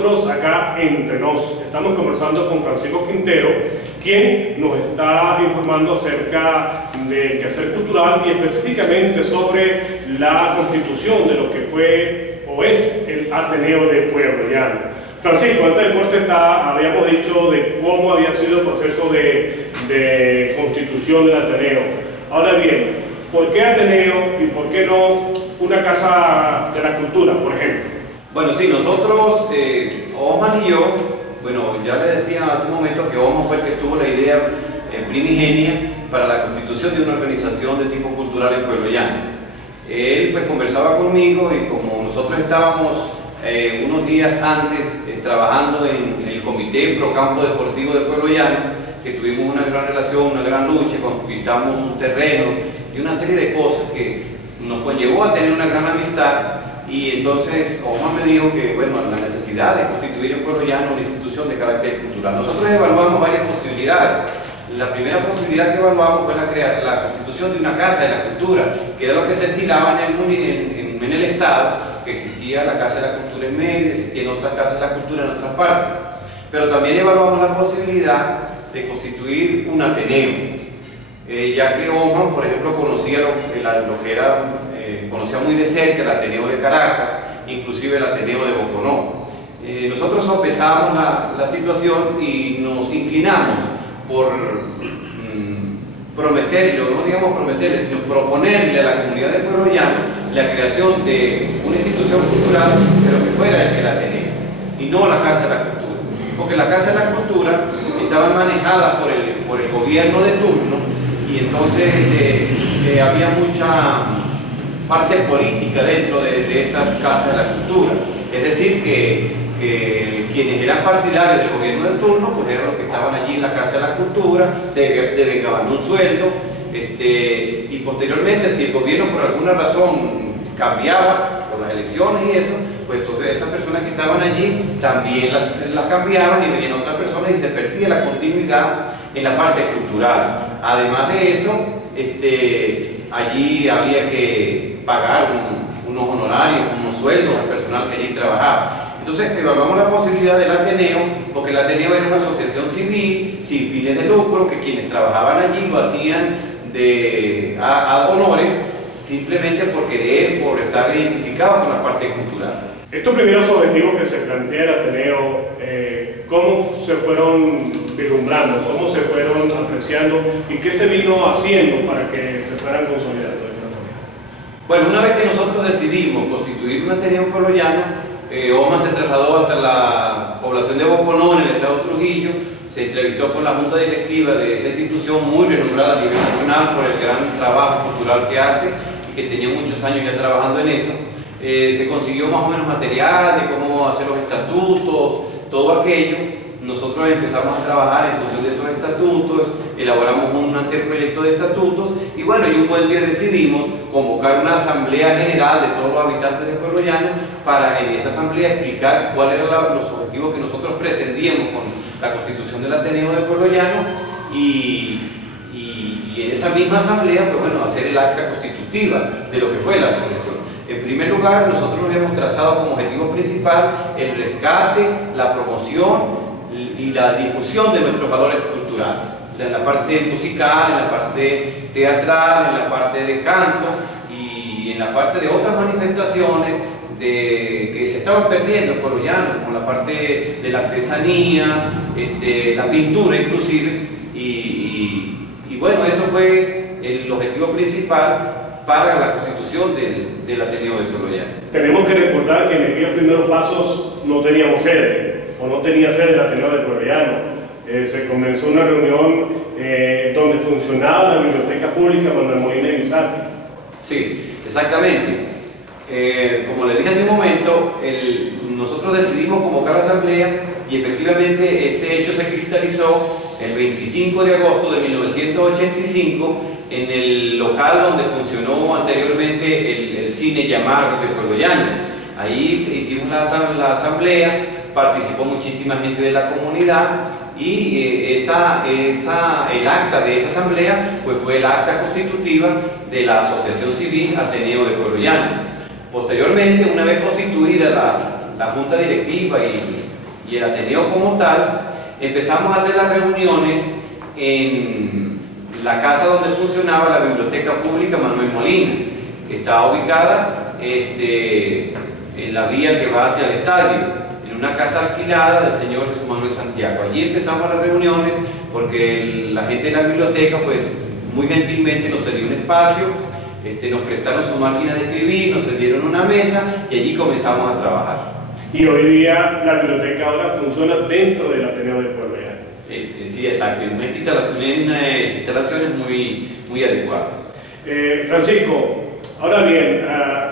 nosotros acá entre nos. Estamos conversando con Francisco Quintero, quien nos está informando acerca del quehacer cultural y específicamente sobre la constitución de lo que fue o es el Ateneo de Pueblo Llano. Francisco, antes del corte habíamos dicho de cómo había sido el proceso de constitución del Ateneo. Ahora bien, ¿por qué Ateneo y por qué no una casa de la cultura, por ejemplo? Bueno, sí, nosotros, Osman y yo, bueno, ya le decía hace un momento que Osman fue el que tuvo la idea primigenia para la constitución de una organización de tipo cultural en Pueblo Llano. Él pues conversaba conmigo y como nosotros estábamos unos días antes trabajando en el Comité Pro Campo Deportivo de Pueblo Llano, que tuvimos una gran relación, una gran lucha, conquistamos un terreno y una serie de cosas que nos conllevó a tener una gran amistad. Y entonces Osman me dijo que, bueno, la necesidad de constituir en Pueblo Llano una institución de carácter cultural. Nosotros evaluamos varias posibilidades. La primera posibilidad que evaluamos fue la constitución de una casa de la cultura, que era lo que se estilaba en el Estado, que existía la Casa de la Cultura en Mérida, existían otras casas de la cultura en otras partes. Pero también evaluamos la posibilidad de constituir un Ateneo, ya que Osman, por ejemplo, conocía conocía muy de cerca el Ateneo de Caracas, inclusive el Ateneo de Boconó. Nosotros sopesamos la situación y nos inclinamos por prometerle, o no digamos prometerle, sino proponerle a la comunidad de Pueblo Llano la creación de una institución cultural, pero que fuera el Ateneo, y no la Casa de la Cultura. Porque la Casa de la Cultura estaba manejada por el gobierno de turno, y entonces había mucha parte política dentro de estas casas de la cultura. Es decir, que quienes eran partidarios del gobierno de turno, pues eran los que estaban allí en la Casa de la Cultura, devengaban un sueldo, y posteriormente, si el gobierno por alguna razón cambiaba por las elecciones y eso, pues entonces esas personas que estaban allí también las cambiaban y venían otras personas y se perdía la continuidad en la parte cultural. Además de eso, allí había que pagar unos honorarios, unos sueldos al personal que allí trabajaba. Entonces evaluamos la posibilidad del Ateneo, porque el Ateneo era una asociación civil, sin fines de lucro, que quienes trabajaban allí lo hacían ad honorem, simplemente por querer, por estar identificados con la parte cultural. Estos primeros objetivos que se plantea el Ateneo, ¿cómo se fueron vislumbrando? ¿Cómo se fueron apreciando? ¿Y qué se vino haciendo para que se fueran consolidando? Bueno, una vez que nosotros decidimos constituir un Ateneo en Pueblo Llano, Osman se trasladó hasta la población de Boconó, en el estado de Trujillo, se entrevistó con la junta directiva de esa institución muy renombrada a nivel nacional por el gran trabajo cultural que hace y que tenía muchos años ya trabajando en eso. Se consiguió más o menos material de cómo hacer los estatutos, todo aquello. Nosotros empezamos a trabajar en función de esos estatutos, elaboramos un anteproyecto de estatutos y bueno, y un buen día decidimos convocar una asamblea general de todos los habitantes de Pueblo Llano para en esa asamblea explicar cuáles eran los objetivos que nosotros pretendíamos con la constitución del Ateneo de Pueblo Llano y en esa misma asamblea, pues bueno, hacer el acta constitutiva de lo que fue la asociación. En primer lugar, nosotros nos hemos trazado como objetivo principal el rescate, la promoción y la difusión de nuestros valores culturales, en la parte musical, en la parte teatral, en la parte de canto y en la parte de otras manifestaciones que se estaban perdiendo en Pueblo Llano, como la parte de la artesanía, la pintura inclusive, y bueno, eso fue el objetivo principal para la constitución del Ateneo de Pueblo Llano. Tenemos que recordar que en aquellos primeros pasos no teníamos sede, o no tenía sede el Ateneo de Pueblo Llano. Se comenzó una reunión donde funcionaba la Biblioteca Pública Manuel Molina y Guisarte. Sí, exactamente. Como le dije hace un momento, nosotros decidimos convocar la asamblea y efectivamente este hecho se cristalizó el 25 de agosto de 1985 en el local donde funcionó anteriormente el cine Llamar de Pueblo Llano. Ahí hicimos la asamblea, participó muchísima gente de la comunidad y el acta de esa asamblea pues fue el acta constitutiva de la Asociación Civil Ateneo de Pueblo Llano. Posteriormente, una vez constituida la junta directiva y el Ateneo como tal, empezamos a hacer las reuniones en la casa donde funcionaba la Biblioteca Pública Manuel Molina, que está ubicada en la vía que va hacia el estadio, en una casa alquilada del señor Jesús Manuel Santiago. Allí empezamos las reuniones porque la gente de la biblioteca, pues muy gentilmente nos cedió un espacio, nos prestaron su máquina de escribir, nos cedieron una mesa y allí comenzamos a trabajar. Y hoy día la biblioteca ahora funciona dentro del Ateneo de Pueblo Llano. Sí, exacto, en instalaciones muy adecuadas. Francisco, ahora bien,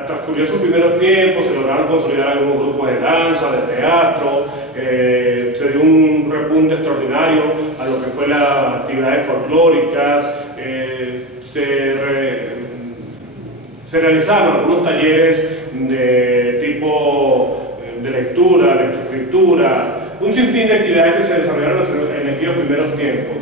transcurrió sus primeros tiempos, se lograron consolidar algunos grupos de danza, de teatro, se dio un repunte extraordinario a lo que fue las actividades folclóricas, se realizaron algunos talleres de tipo de lectura, lectoescritura, un sinfín de actividades que se desarrollaron en aquellos primeros tiempos.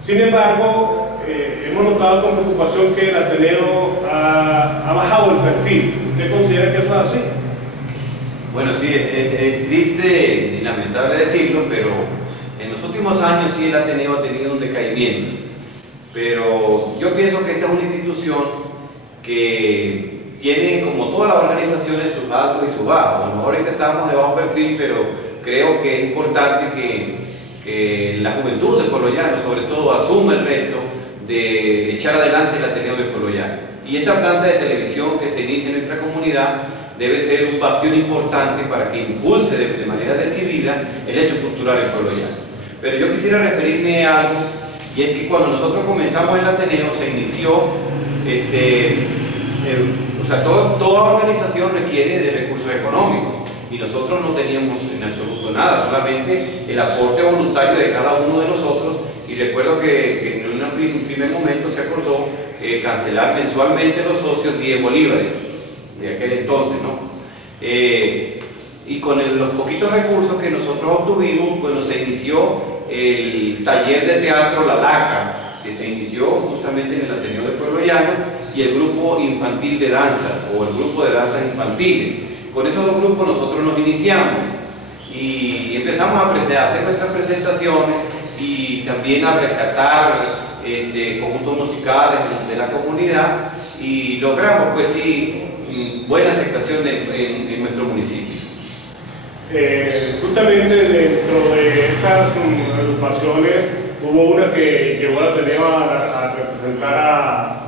Sin embargo, hemos notado con preocupación que el Ateneo ha bajado el perfil. ¿Usted considera que eso es así? Bueno, sí, es triste y lamentable decirlo, pero en los últimos años sí el Ateneo ha tenido un decaimiento. Pero yo pienso que esta es una institución que tiene, como todas las organizaciones, sus altos y sus bajos. A lo mejor ahorita estamos de bajo perfil, pero creo que es importante que la juventud de Pueblo Llano, sobre todo, asuma el reto de echar adelante el Ateneo de Pueblo Llano. Y esta planta de televisión que se inicia en nuestra comunidad debe ser un bastión importante para que impulse de manera decidida el hecho cultural en Pueblo Llano. Pero yo quisiera referirme a algo, y es que cuando nosotros comenzamos el Ateneo se inició, toda organización requiere de recursos económicos, y nosotros no teníamos en absoluto nada, solamente el aporte voluntario de cada uno de nosotros. Y recuerdo que en un primer momento se acordó cancelar mensualmente los socios 10 bolívares de aquel entonces, ¿no? Y con los poquitos recursos que nosotros obtuvimos, pues se inició el taller de teatro La Laca, que se inició justamente en el Ateneo de Pueblo Llano, y el grupo infantil de danzas, o el grupo de danzas infantiles. Con esos dos grupos nosotros nos iniciamos y empezamos a hacer nuestras presentaciones y también a rescatar conjuntos musicales de la comunidad, y logramos, pues sí, buena aceptación en nuestro municipio. Justamente dentro de esas agrupaciones hubo una que llevó al Ateneo a representar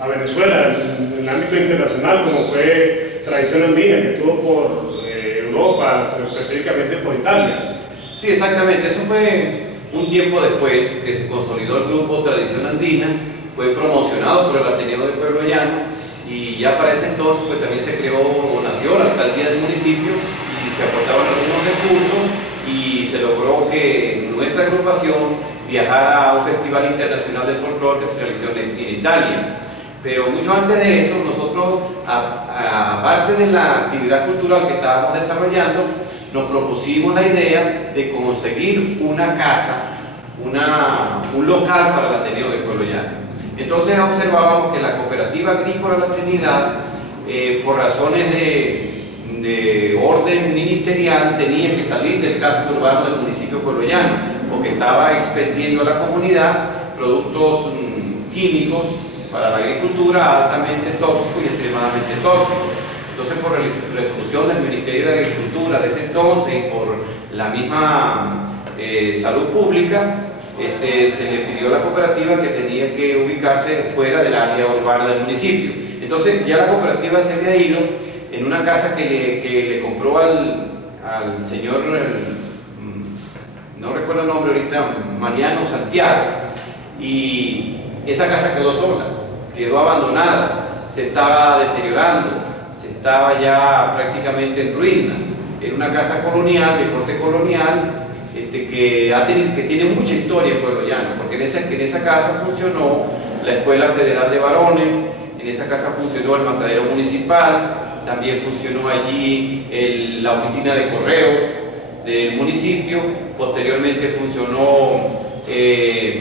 a Venezuela en el ámbito internacional, como fue Tradición Andina, que estuvo por Europa, específicamente por Italia. Sí, exactamente, eso fue un tiempo después que se consolidó el grupo Tradición Andina, fue promocionado por el Ateneo de Pueblo Llano, y ya para ese entonces pues también se creó o nació la alcaldía del municipio y se aportaban algunos recursos, y se logró que nuestra agrupación viajara a un festival internacional de folclore que se realizó en Italia. Pero mucho antes de eso, nosotros, aparte de la actividad cultural que estábamos desarrollando, nos propusimos la idea de conseguir una casa, un local para el Ateneo de Pueblo Llano. Entonces observábamos que la Cooperativa Agrícola La Trinidad, por razones de orden ministerial, tenía que salir del casco urbano del municipio de Pueblo Llano, porque estaba expendiendo a la comunidad productos químicos para la agricultura altamente tóxicos y extremadamente tóxicos. Entonces, por resolución del Ministerio de Agricultura de ese entonces y por la misma salud pública, se le pidió a la cooperativa que tenía que ubicarse fuera del área urbana del municipio. Entonces ya la cooperativa se había ido en una casa que le compró al señor, no recuerdo el nombre ahorita, Mariano Santiago, y esa casa quedó sola, quedó abandonada, se estaba deteriorando, se estaba ya prácticamente en ruinas. Era una casa colonial, de corte colonial, que tiene mucha historia en Pueblo Llano, porque en esa casa funcionó la Escuela Federal de Varones, en esa casa funcionó el matadero municipal, también funcionó allí la oficina de correos del municipio, posteriormente funcionó el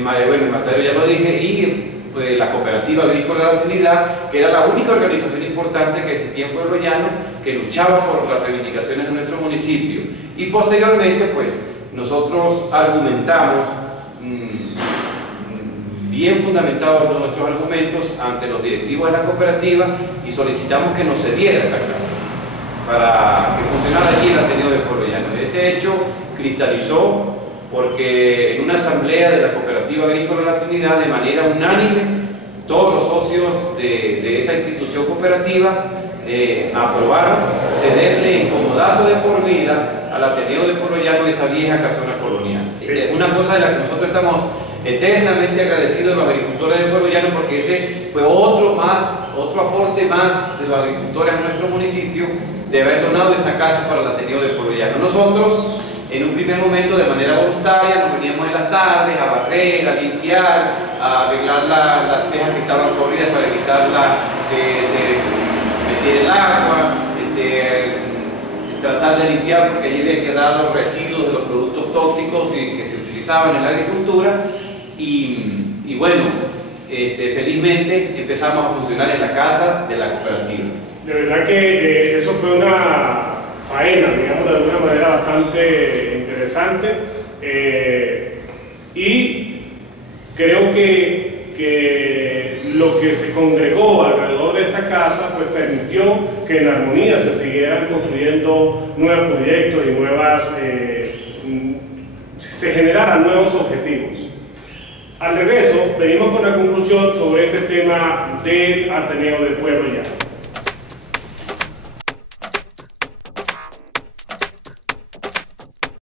matadero, ya lo dije, y la Cooperativa Agrícola La Trinidad, que era la única organización importante que existía en Pueblo Llano, que luchaba por las reivindicaciones de nuestro municipio. Y posteriormente, pues, nosotros argumentamos, bien fundamentados nuestros argumentos ante los directivos de la cooperativa, y solicitamos que nos cediera esa casa para que funcionara allí el Ateneo de Pueblo Llano. Ese hecho cristalizó porque en una asamblea de la Cooperativa Agrícola La Trinidad, de manera unánime, todos los socios de esa institución cooperativa aprobaron cederle en comodato de por vida al Ateneo de Pueblo Llano esa vieja casona colonial. Es una cosa de la que nosotros estamos eternamente agradecidos a los agricultores de Pueblo Llano, porque ese fue otro aporte más de los agricultores a nuestro municipio, de haber donado esa casa para el Ateneo de Pueblo Llano. Nosotros, en un primer momento, de manera voluntaria, nos veníamos en las tardes a barrer, a limpiar, a arreglar las tejas que estaban corridas para evitar que se metiera el agua, tratar de limpiar porque allí había quedado los residuos de los productos tóxicos y que se utilizaban en la agricultura. Y bueno, felizmente empezamos a funcionar en la casa de la cooperativa. De verdad que eso fue una faena, digamos, de alguna manera bastante interesante, y creo que lo que se congregó alrededor de esta casa pues permitió que en armonía se siguieran construyendo nuevos proyectos y se generaran nuevos objetivos. Al regreso, venimos con la conclusión sobre este tema del Ateneo de Pueblo Llano.